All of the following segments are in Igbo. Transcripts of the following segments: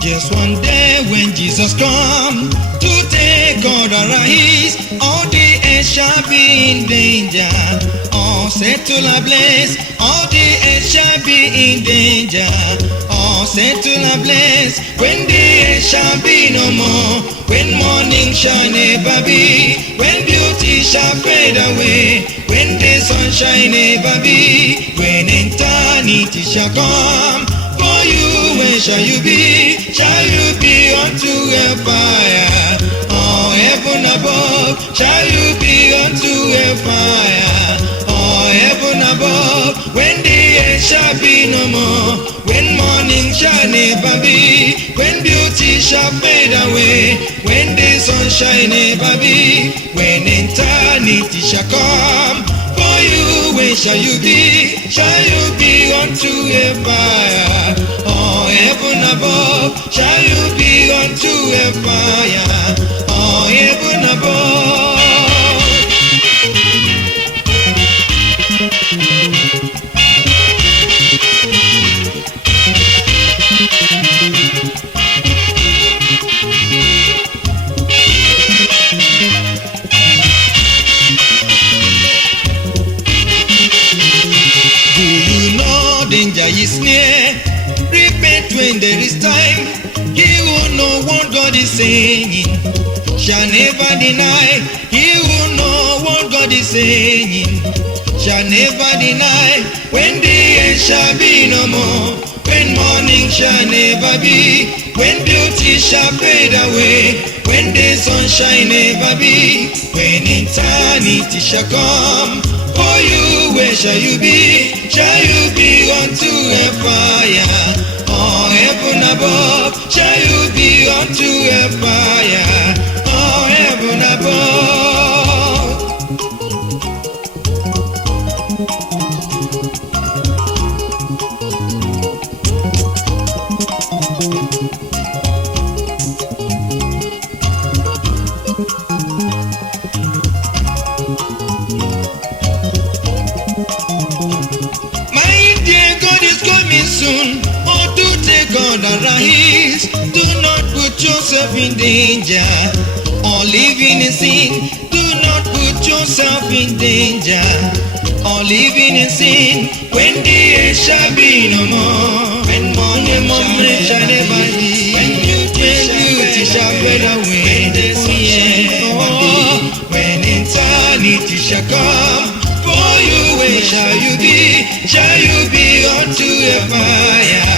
Just one day when Jesus come to take all the rise, all the earth shall be in danger. All settle ablaze, all the earth shall be in danger. All settle ablaze, when the earth shall be no more, when morning shall never be, when beauty shall fade away, when the sun shall never be, when eternity shall come. For you, where shall you be? Shall you be unto a fire? Oh, heaven above, shall you be unto a fire? Oh, heaven above, when the earth shall be no more, when morning shall never be, when beauty shall fade away, when the sun shall never be, when eternity shall come. For you, where shall you be? Shall you be unto a fire? Oh, heaven above, shall you be unto a fire? Oh, heaven above. Danger is near, repent when there is time. He who know what God is saying shall never deny. He who know what God is saying shall never deny. When the end shall be no more, when morning shall never be, when beauty shall fade away, when the sun shall never be, when eternity shall come. For you, where shall you be? Shall you be unto a fire? Oh, heaven above, shall you be unto a fire? Oh, heaven above. Soon, or to take on the rise. Do not put yourself in danger, or living in sin. Do not put yourself in danger, or living in sin. When the earth shall be no more, when morning shall never be, when beauty shall fade away, when eternity shall come. For you, where shall you be? Shall you be unto a fire?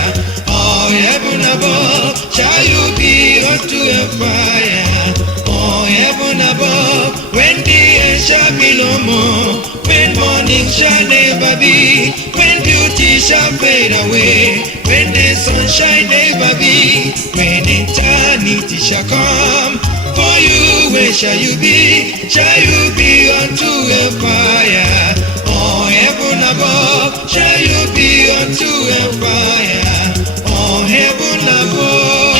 Oh, heaven above, shall you be unto a fire? Oh, heaven above, when the earth shall be no more, when morning shall never be, when beauty shall fade away, when the sun shall never be, when eternity shall come. For you, where shall you be? Shall you be unto a fire? Oh, heaven above, shall you be unto a fire? Oh, heaven above.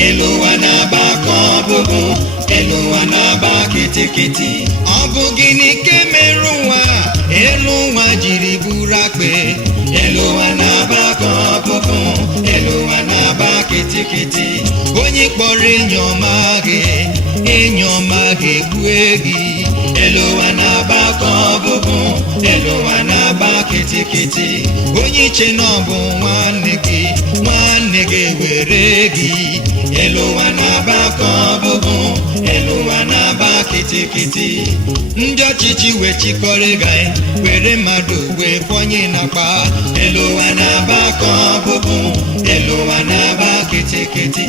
Eluwa na-aba ka ọbụbụ, eluwa na-aba kitikiti. Ọ bụ gịnị ka mere ụwa? Elu ụwa jiri bụrụ akpe. Eluwa na-aba ka ọbụbụ, eluwa na-aba kitikiti. Onye kpọrọ enyi ọma gị, enyi ọma ga-egbue gị. Eluwa na-aba ka ọbụbụ, eluwa na-aba kitikiti. Onye iche na ọ bụ nwanne gị, nwanne gị ewere gị. Eluwa na-aba ka ọbụbụ, eluwa na-aba kịtịkịtị. Ndị ọchịchị wee chịkọrọ gị were mmadụ wee fọnye n'akpa. Elu ụwa na-aba ka ọbụbụ, elu ụwa na-aba kịtịkịtị.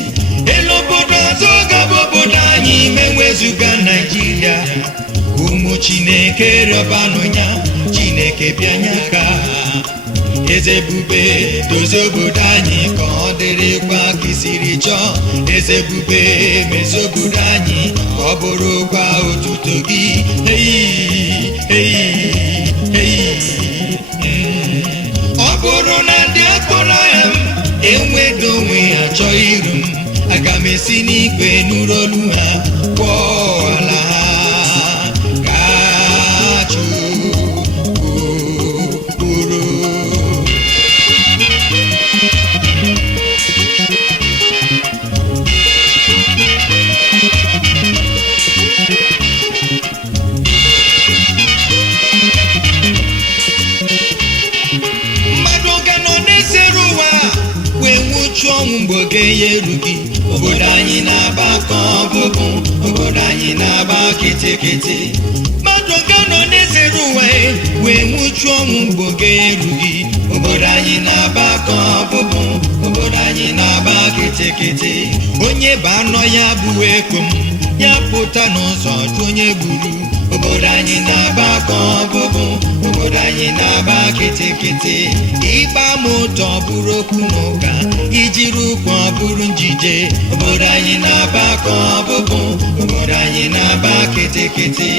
Elu obodo ọzọ gaba obodo anyị menwezuga Naịjirịa. Ụmụ Chineke rịọbanụ ya, Chineke bịanye aka. Eze ebube dozie obodo anyị ka ọ dịrịkwa ka isiri chọọ. Eze ebube mezie obodo anyị ka ọ bụrụkwa otuto gị. Ọ bụrụ na ndị akpọrọ ya m enwedo onwe ha chọọ iru m, aga m esi n'igwe nụrụ olu ha kwọọ ala ha. Ọnwụ mgbe oge ya erughị, obodo anyị na-aba ka ọbụbụ, obodo anyị na-aba kịtịkịtị. Mmadụ ga nọ n'ezere ụwa wee nwụchu ọnwụ mgbe oge ya erughị, obodo anyị na-aba ka ọbụbụ, obodo anyị na-aba kịtịkịtị. Onye bụ anọ ya bụ ekom, ya pụta n'ụzọ jụ onye gburu. Obodo anyị na-aba ka ọbụbụ, obodo anyị na-aba kịtịkịtị. Ịgba moto bụrụ okwu n'ụka, ijiri ụkwụ bụrụ njije. Obodo anyị na-aba ka ọbụbụ, obodo anyị na-aba kịtịkịtị.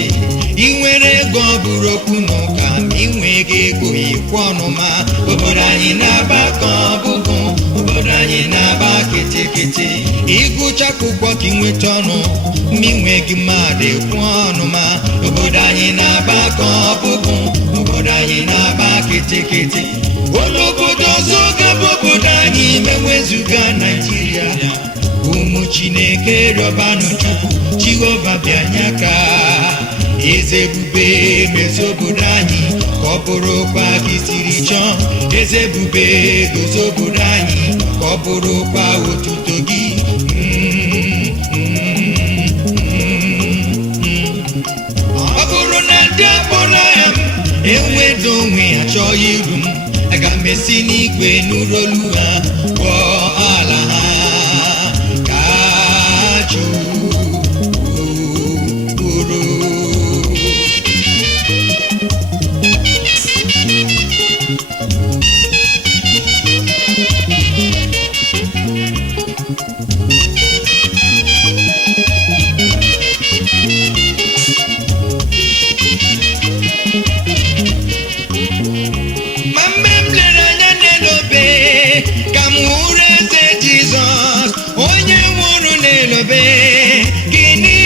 Ị nwere ego bụrụ okwu n'ụka, ma ị nweghị ego ikwu ọnụma. Obodo anyị na-aba ka ọbụbụ, obodo anyị na-aba kịtịkịtị. Ịgụcha akwụkwọ ka ị nweta ọnụ, ma ị nweghị mmadụ ekwu ọnụma. Obodo anyị na-aba ka ọbụbụ, obodo anyị na-aba kịtịkịtị. Onye obodo ọzọ gaba obodo anyị menwezuga Naịjirịa. Ụmụ Chineke rịọbanụ ya, Jehova bịanye aka. Eze ebube mezie obodo anyị ka ọ bụrụkwa ka isiri chọọ. Eze ebube dozie obodo anyị ka ọ bụrụkwa otuto gị. Ọ bụrụ na ndị akpọrọ ya m enwedo onwe ha chọọ iru m, aga m esi n'igwe nụrụ olu ha kwọọ ala ha ka ajụ bụrụ. Gịnị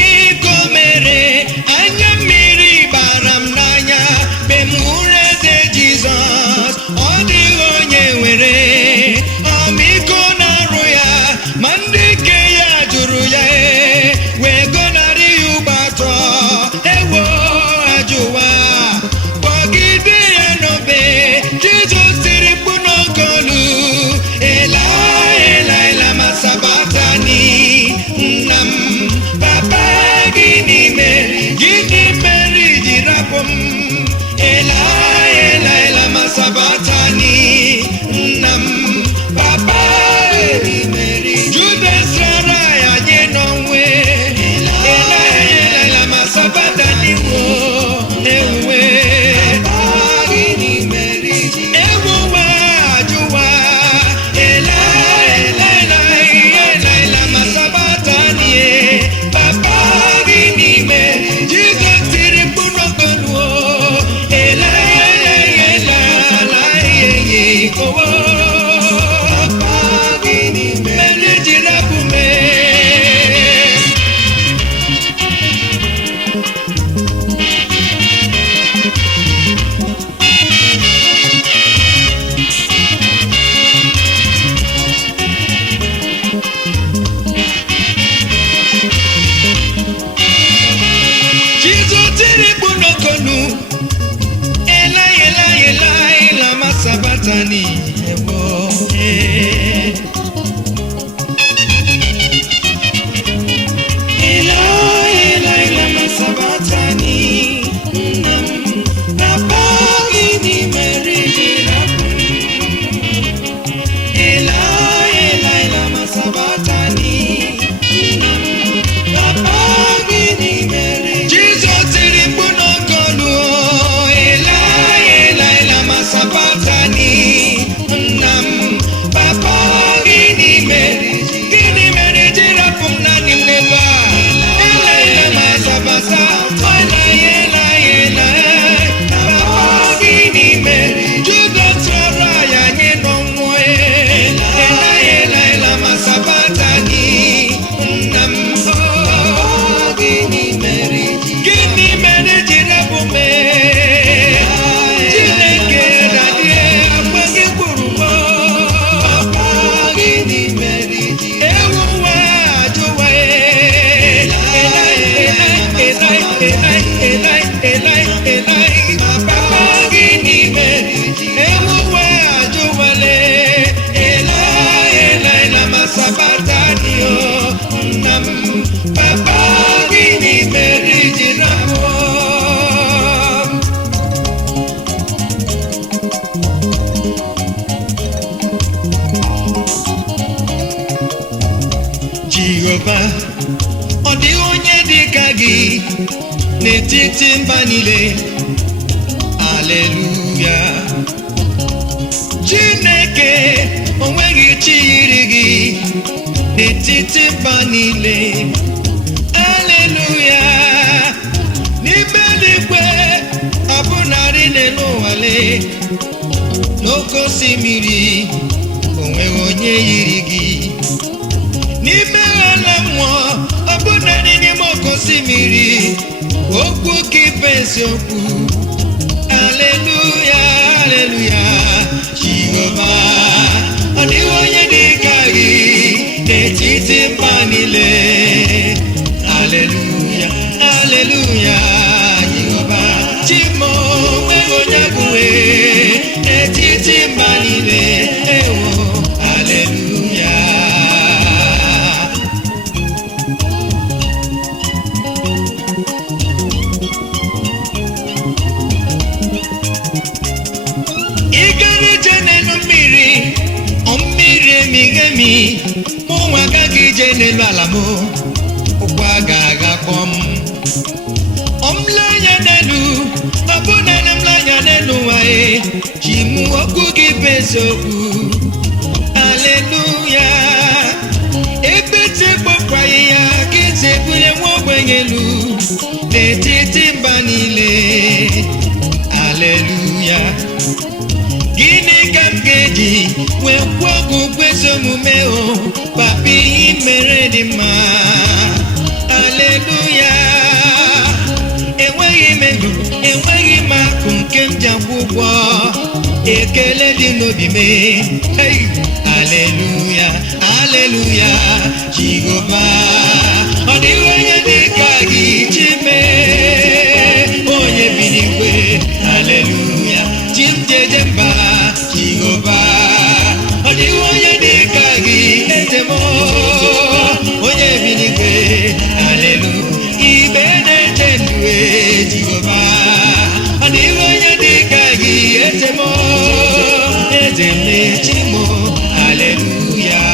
ka o mere? Anya mmiri gbara m n'anya mgbe m hụrụ eze Jizọs. Ọ dịghị onye nwere ọmịiko na-arụ ya, ma ndị nke ya jụrụ ya wee gọnarị ya ugbo atọ. Ewo ajụwa kpọgide ya n'obe. Jizọs tiri mkpu n'oke olu, Ela Ela Lama Sabatani. Nna m, papa, gịnị mere ji rapụ m? Ela Ela Lama Sabatani. Nna m, papa, gịnị mere Judas rara ya nye n'onwe. Ela Ela Lama Sabatani wo ewe. Papa, gịnị mere ewuwe ajụwa. Ela Ela Lama Sabatani. Papa, gịnị mere Jizọs tiri mkpu n'oke olu. Ela Ela owo. Papa, gịnị mere ji rapụ m? Jizọs tiri mkpu n'oke olu, Ela Lama Sabatani. Ewo Ela Lama Sabatani. Jehova, ọ dịghị onye dị ka gị n'etiti mba niile. Aleluya. Chineke, o nweghị chi yiri gị n'etiti mba niile. Aleluya. N'ime eluigwe, ọ bụ narị n'elu ụwa lee, n'oké osimiri, o nweghị onye yiri gị. N'ime ala mmụọ, ọ bụ narị n'ime oké osimiri, okwu gị bụ eziokwu. Aleluya, aleluya. Jehova, ọ dịghị onye dị ka gị n'etiti mba niile. Aleluya, aleluya. Jehova, Chimo, nweghị onye agụwe n'etiti mba niile. Ewo, aleluya. Ị gara ije n'elu mmiri, mmiri emighị emi, mụ nwa agaghị ije n'elu ala m, ụkwụ agaghị akpọ m. Omlanya n'elu, ọ bụ na m lanya n'elu ụwa, ji m okwu gị bụ eziokwu. Aleluya. Ebe tikpọkwaghị ya ka iti ebule nwa ogbenye elu n'etiti mba niile. Aleluya. Gịnị ka m ga-eji wee kwụọ gị ụgwọ ezi omume o, papa, ihe mere dị mma. Aleluya. Enweghị m ego, enweghị m akụ nke m ji akwụ ụgwọ, ekele dị n'obi m. Hey, aleluya, aleluya. Jehova, ọ dịghị onye dị ka gị, Chime, onye bi n'igwe. Aleluya. Chimjeje mba, Jehova, ọ dịghị onye dị ka gị, eze m, onye bi n'igwe. Aleluya. Igbe na-eche ndụ, Jehova, ọ dịghị onye dị ka gị, eze m, eze m na-echi m. Aleluya.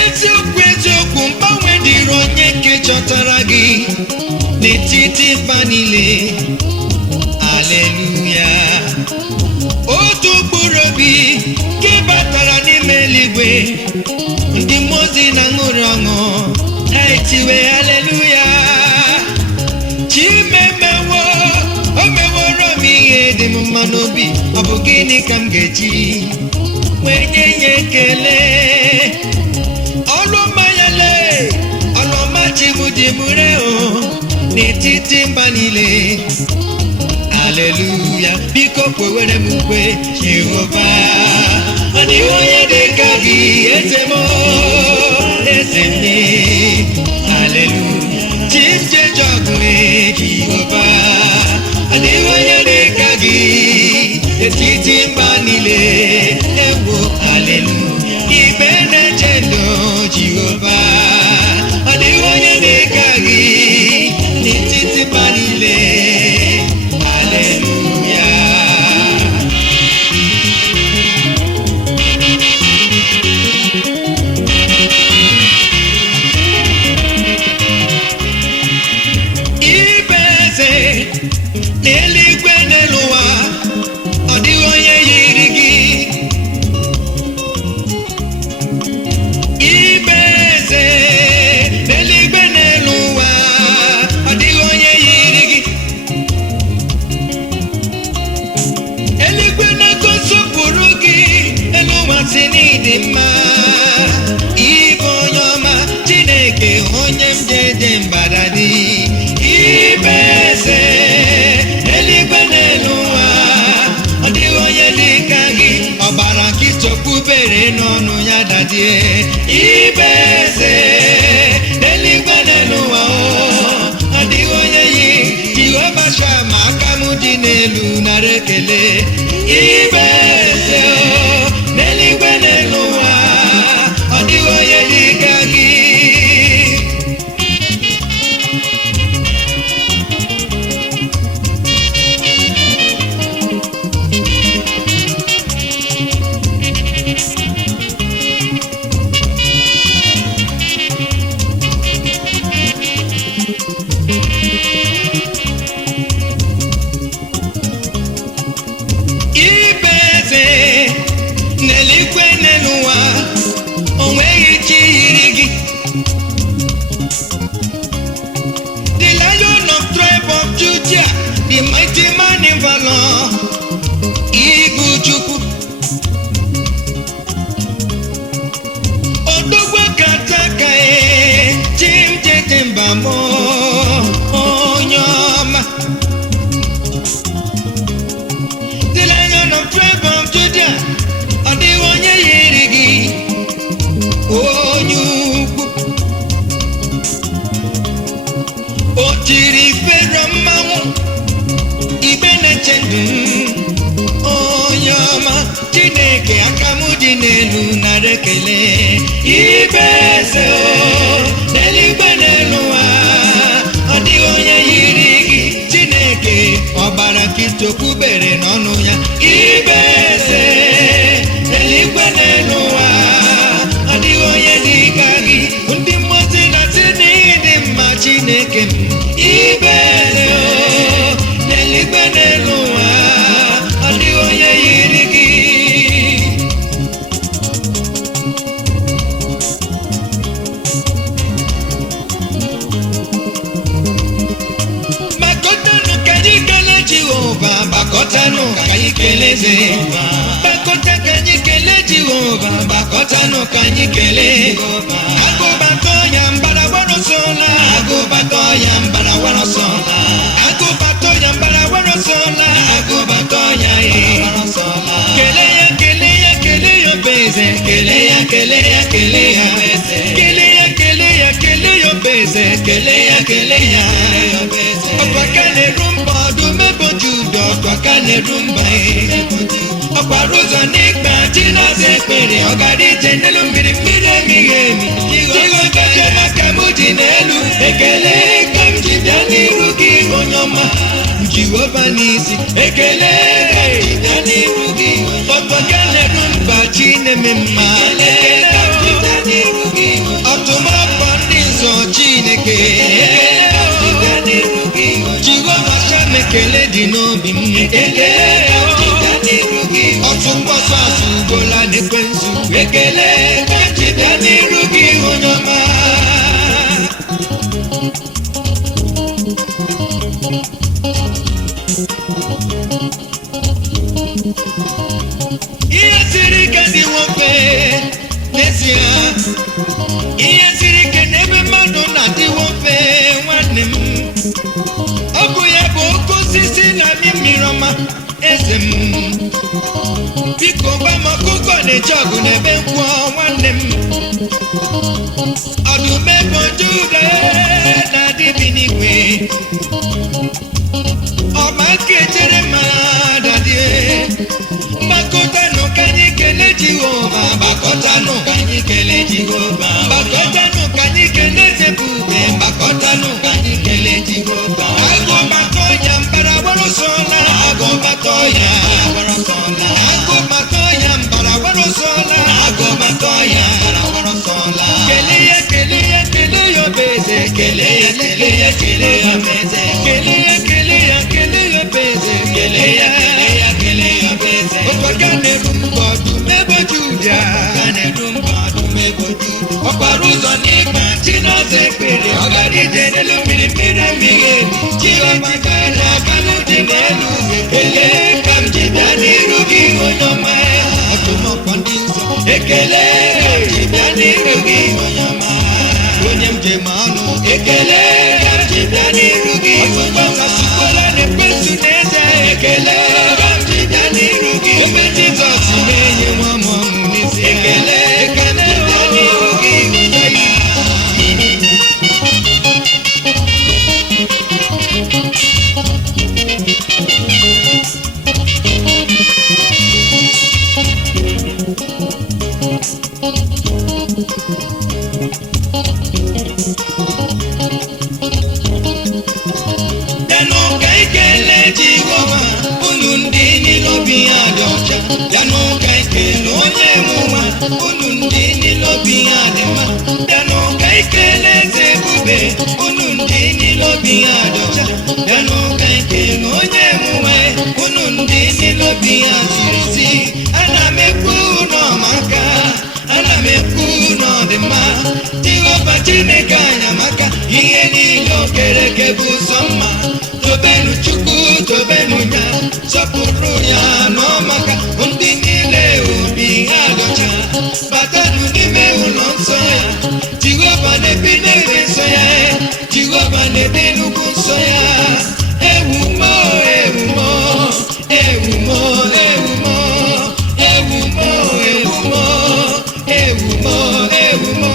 Eziokwu, eziokwu, mgbanwe dịrị onye nke chọtara gị n'etiti mba niile. Aleluya. Otu mkpụrụ obi nke batara n'ime eluigwe, ndị mmụọ ozi na-aṅụrị ọṅụ, etiwe aleluya. Chimemewo, o meworo m ihe dị m mma n'obi, ọ bụ gịnị ka m ga-eji wee nye ya ekele? Ọlụọma ya lee, ọlụọma chimudimure o n'etiti mba niile. Aleluya. Biko kwewere m ukwe, Jehova, ọ dịghị onye dị ka gị, eze m, eze m. Aleluya. Chimjeje ọgụ, Jehova, ọ dịghị onye dị ka gị n'etiti mba niile. Ewo, aleluya. Igbe na-eche ndụ, Jehova, ọ dịghị onye dị ka gị n'etiti mba niile. Aleluya. Ibe eze n'eluigwe n'elu ụwa, ọ dịghị onye yiri gị. Ibe eze n'eluigwe n'elu ụwa, ọ dịghị onye yiri gị. Eluigwe na-egosipụrụ gị, elu ụwa si n'ịdị mma. Ịbụ onye ọma, Chineke, onye m jeje mbadadị. Ibe eze n'eluigwe n'elu ụwa, ọ dịghị onye dị ka gị. Ọbara nkịta okpubere n'ọnụ ya dadie. Ibe eze n'eluigwe n'elu ụwa, ọ dịghị onye yi. Jehova Shama, aka m dị n'elu, nara ekele. Ibe eze n'eluigwe n'elu ụwa, ọ dịghị onye dị ka gị. ifere mmanwụ ibe na-eche ndụ onye ọma Chineke aka m dị n'elu nara ekele ibe eze n'eluigwe n'elu ụwa ọ dịghị onye yiri gị Chineke ọbara nkịta kwubere n'ọnụ ya ibe eze n'eluigwe n'elu ụwa ọ dịghị onye dị ka gị ndị mmụọ na-asị na ịdị mma Chineke m ibe eze n'eluigwe n'elu ụwa ọ dịghị onye yiri gị Bakọtanụ ka anyị kelee Jehova bakọta ka anyị kelee Jehova bakọtanụ ka anyị kelee agụbatọ ya mbara warosola agụbatọ ya mbara warosola agụbatọ ya mbara warosola agụbatọ ya warosola kelee ya kelee ya kelee ya obeze kelee ya kelee ya kelee ya kelee ya kelee ya kelee ya obeze kelee ya kelee ya ọbaka na-erumba ọdụm ebojudo ọbaka na-erumba ọkwara ụzọ n'ikpe Chinaza ekpere ọ gara ije n'elu mmiri mmiri emighị emi Jehova aka m dị n'elu ekele ka m ji bịa n'iru gị onye ọma Jehova n'isi ekele ka m ji bịa n'iru gị ọbaka na-erumba chi na-eme mma ka m ji bịa n'iru gị ọtụmọkpọ ndị nsọ Chineke Jehova Shem ekele dị n'obi m ekele ọtụ mgbọsọ asụ ugola n'ekwensu ekele ka ji bịa n'iru gị onye ọma ihe siri ike dị nwoke n'ezie ihe siri ike n'ebe mmadụ na-adịwo mfe nwanne m ọkụ ya bụ oke osisi na-amị mmiri ọma eze m biko gwa m ọkụkọ na-eje ọgụ n'ebe nkwụ nwanne m ọdụm ebe Juda na-adịbi n'igwe ọma ka echere mmadụ adị gbakọtanụ ka anyị kelee Jehova gbakọtanụ ka anyị kelee Jehova gbakọtanụ ka anyị kelee Ebube gbakọtanụ ka anyị kelee Jehova agụbatọ ya mbara warosola agụbatọ ya warosola agụbatọ ya mbara warosola agụbatọ ya warosola kelee ya kelee ya kelee ya obeze kelee ya kelee ya kelee ya obeze kelee ya kelee ya kelee ya obeze kelee ya kelee ya kelee ya obeze ọbaka na-erumba ọdụm ebojudo ọkwara ụzọ n'ikpe Chinaza ekpere ọ gara ije n'elu mmiri mmiri emighị emi Jehova gara aka m dị n'elu ekele ka m ji bịa n'iru gị onye ọma ọtụmọkpọ ndị nsọ ekele ka m ji bịa n'iru gị onye ọma onye m jem ọnụ ekele ka m ji bịa n'iru gị ọtụgbasasịkwala na-ekpesu n'eze ekele ka m ji bịa n'iru gị ebe Jizọs na-enye nwa m ọṅụ n'isi ekele ka m ji bịa n'iru gị bịanụ ka ikele onye mụnwa unu ndị nilobi ya dị mma bịanụ ka ikele eze ebube unu ndị nilobi ya dị ọcha bịanụ ka ikele onye mụnwa unu ndị nilobi ya ziri zi ana m ekwu n'ọmaka ana m ekwu n'ọdịmma Jehova Chineke anya maka ihe niile o kere eke bụ sọ mma tobenu Chukwu tobenu ya sọpụrụ ya n'ọmaka ndị niile obi ha dọcha batanụ n'ime ụlọ nsọ ya Jehova na-ebi n'ebe nsọ ya Jehova na-ebi n'ugwu nsọ ya ewumo ewumo ewumo ewumo ewumo ewumo ewumo ewumo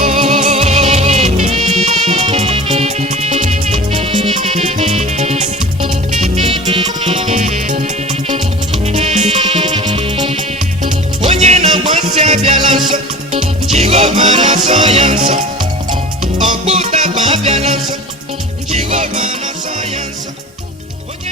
abịala nso, Jehova na-asọ ya nsọ. Ọkpụ ụtaba abịala nso, Jehova na-asọ ya nsọ. Onye